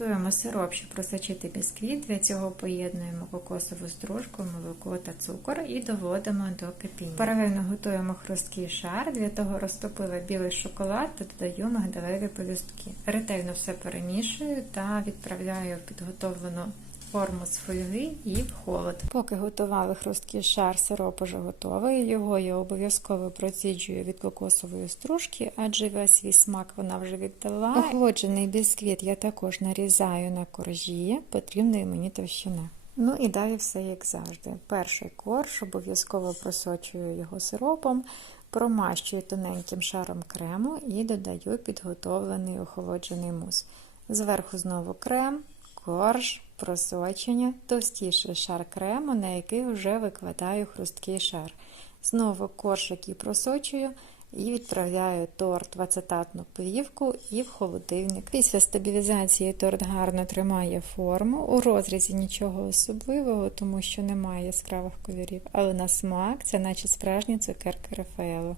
Готуємо сироп, щоб просочити бісквіт. Для цього поєднуємо кокосову стружку, молоко та цукор і доводимо до кипіння. Паралельно готуємо хрусткий шар. Для того розтопила білий шоколад та додаю мигдалеві повістки. Ретельно все перемішую та відправляю в підготовлену форму фольги і в холод. Поки готували хрусткий шар, сироп уже готовий. Його я обов'язково проціджую від кокосової стружки, адже весь свій смак вона вже віддала. Охолоджений бісквіт я також нарізаю на коржі, потрібної мені товщина. Ну і далі все як завжди. Перший корж обов'язково просочую його сиропом, промащую тоненьким шаром крему і додаю підготовлений охолоджений мус. Зверху знову крем, корж, просочення, товстіший шар крему, на який вже викладаю хрусткий шар. Знову корж, який просочую, і відправляю торт в ацетатну плівку і в холодильник. Після стабілізації торт гарно тримає форму. У розрізі нічого особливого, тому що немає яскравих кольорів, але на смак це наче справжні цукерки Рафаело.